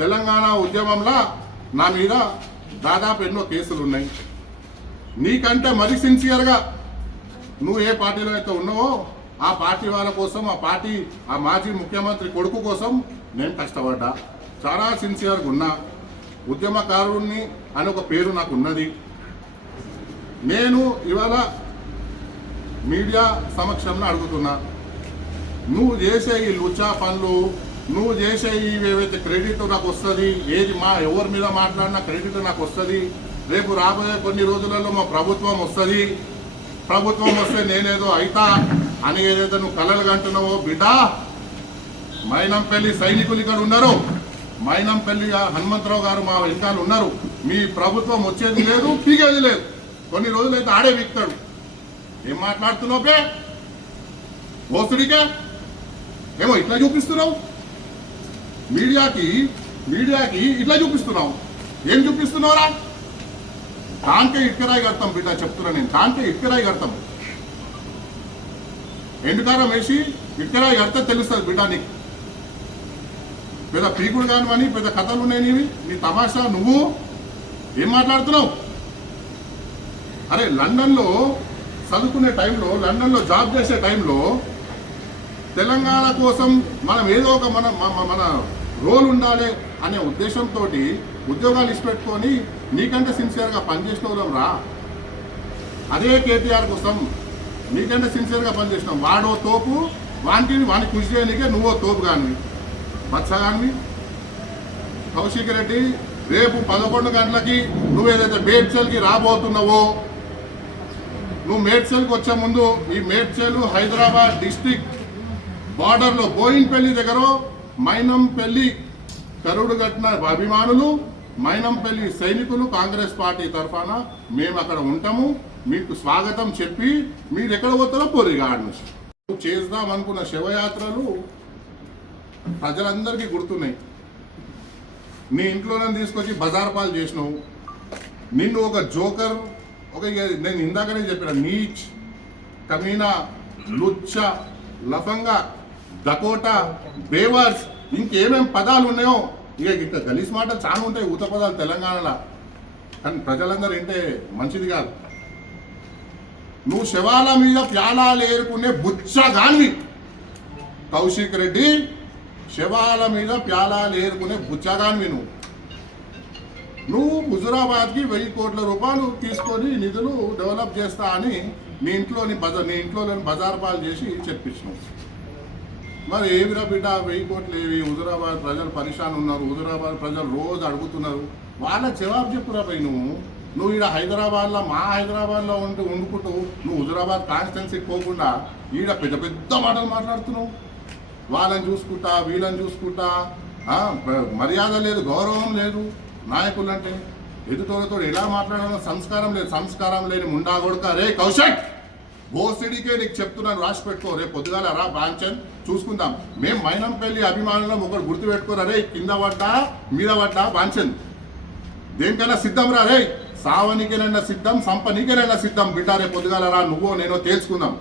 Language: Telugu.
తెలంగాణ ఉద్యమంలో నా మీద దాదాపు ఎన్నో కేసులు ఉన్నాయి. నీకంటే మరి సిన్సియర్గా నువ్వు ఏ పార్టీలో అయితే ఉన్నావో ఆ పార్టీ వాళ్ళ కోసం ఆ పార్టీ ఆ మాజీ ముఖ్యమంత్రి కొడుకు కోసం నేను కష్టపడ్డా. చాలా సిన్సియర్గా ఉన్నా. ఉద్యమకారుణ్ణి అని ఒక పేరు నాకు ఉన్నది. నేను ఇవాళ మీడియా సమక్షంలో అడుగుతున్నా. నువ్వు చేసే ఈ లుచా పనులు నువ్వు చేసే ఏవైతే క్రెడిట్ నాకు వస్తుంది ఏది మా ఎవరి మీద మాట్లాడినా క్రెడిట్ నాకు వస్తుంది రేపు రాబోయే కొన్ని రోజులలో మా ప్రభుత్వం వస్తుంది ప్రభుత్వం వస్తే నేనేదో అయితా అని ఏదైతే నువ్వు కలలు కంటున్నావో బిడ్డ మైనంపల్లి సైనికులు ఇక్కడ ఉన్నారు. మైనంపల్లి హనుమంతరావు గారు మా వెనకాల ఉన్నారు. మీ ప్రభుత్వం వచ్చేది లేదు పీగేది లేదు. కొన్ని రోజులైతే ఆడే విక్తాడు. ఏం మాట్లాడుతున్నావు బే? ఏమో ఇట్లా చూపిస్తున్నావు? మీడియాకి మీడియాకి ఇట్లా చూపిస్తున్నావు. ఏం చూపిస్తున్నావురా? దానికే ఇటుకరాయి కడతాం బిడ్డ చెప్తున్నా నేను. దానికే ఇటుకరాయి కడతాం. ఎండుకారం వేసి ఇటుకరాయి కడితే తెలుస్తుంది బిడ్డ నీకు. పెద్ద పీకుడు కానివని పెద్ద కథలు ఉన్నాయి నీవి. నీ తమాషా నువ్వు. ఏం మాట్లాడుతున్నావు? అరే లండన్లో చదువుకునే టైంలో లండన్లో జాబ్ చేసే టైంలో తెలంగాణ కోసం మనం ఏదో ఒక మన మన- మన రోల్ ఉండాలి అనే ఉద్దేశంతో ఉద్యోగాలు ఇచ్చిపెట్టుకొని నీకంటే సిన్సియర్గా పనిచేసిన రా. అదే కేటీఆర్ కోసం నీకంటే సిన్సియర్గా పనిచేసినాం వాడో తోపు వాటిని వాని కృషి చేయనికే నువ్వో తోపు కానీ బచ్చగానివి కౌశిక్ రెడ్డి రేపు పదకొండు గంటలకి నువ్వు ఏదైతే మేడ్చల్కి రాబోతున్నావో నువ్వు మేడ్చల్కి వచ్చే ముందు ఈ మేడ్చల్ హైదరాబాద్ డిస్టిక్ బార్డర్లో బోయిన్పల్లి దగ్గర మైనంపల్లి కరుడు కట్టిన అభిమానులు మైనంపల్లి సైనికులు కాంగ్రెస్ పార్టీ తరఫున మేము అక్కడ ఉంటాము. మీకు స్వాగతం చెప్పి మీరు ఎక్కడ పోతారో పొరిగాడు. నువ్వు చేద్దాం అనుకున్న శివయాత్రలు ప్రజలందరికీ గుర్తున్నాయి. నీ ఇంట్లోనే తీసుకొచ్చి బజార్ పాలు చేసినావు. నిన్ను ఒక జోకర్ ఒక నేను ఇందాకనే చెప్పిన నీచ్ కమీనా లుచ్చ లఫంగా దకోటా బేవర్స్ ఇంకేమేం పదాలు ఉన్నాయో? ఇక ఇక గలీస్ మాట చాలా ఉంటాయి ఊత పదాలు తెలంగాణలో. కానీ ప్రజలందరూ ఏంటే మంచిది కాదు. నువ్వు శవాల మీద ప్యాలాలు ఏరుకునే బుచ్చగాన్వి. కౌశిక్ రెడ్డి శవాల మీద ప్యాలాలు ఏరుకునే బుచ్చగాన్వి నువ్వు. నువ్వు హుజురాబాద్కి వెయ్యి కోట్ల రూపాయలు తీసుకొని నిధులు డెవలప్ చేస్తా అని నీ ఇంట్లోని బజార్ నీ ఇంట్లోని బజార్ పాలు చేసి చెప్పించినావు మరి ఏమిరా బిడ్డ వెయ్యి కోట్లు ఏవి హుజురాబాద్ ప్రజలు పరిశాన్ ఉన్నారు. హుజురాబాద్ ప్రజలు రోజు అడుగుతున్నారు. వాళ్ళ జవాబు చెప్పురా పోయి నువ్వు. నువ్వు ఈడ హైదరాబాద్లో మా హైదరాబాద్లో ఉండి వండుకుంటూ నువ్వు హుజురాబాద్ కాన్స్టిట్యున్సీకి పోకుండా ఈడ పెద్ద పెద్ద మాటలు మాట్లాడుతున్నావు. వాళ్ళని చూసుకుంటా వీళ్ళని చూసుకుంటా మర్యాద లేదు గౌరవం లేదు నాయకులు అంటే ఎదుటోళ్ళతో ఎలా మాట్లాడాలో సంస్కారం లేదు సంస్కారం లేని ముండా కొడుక. రే కౌశక్! ఓసిడికే నీకు చెప్తున్నాను రాసి పెట్టుకో. రేపు పొద్దుగాల రా బాంచన్ చూసుకుందాం. మేం మైనంపల్లి అభిమానులం ఒకటి గుర్తు పెట్టుకోరా రే కింద పడ్డా మీద పడ్డా బాంచన్ దేనికైనా సిద్ధం రా రే సావనికేనైనా సిద్ధం సంపనికేనైనా సిద్ధం. బిడ్డ రేపు పొద్దుగాల రా నువ్వో నేనో తేల్చుకుందాం.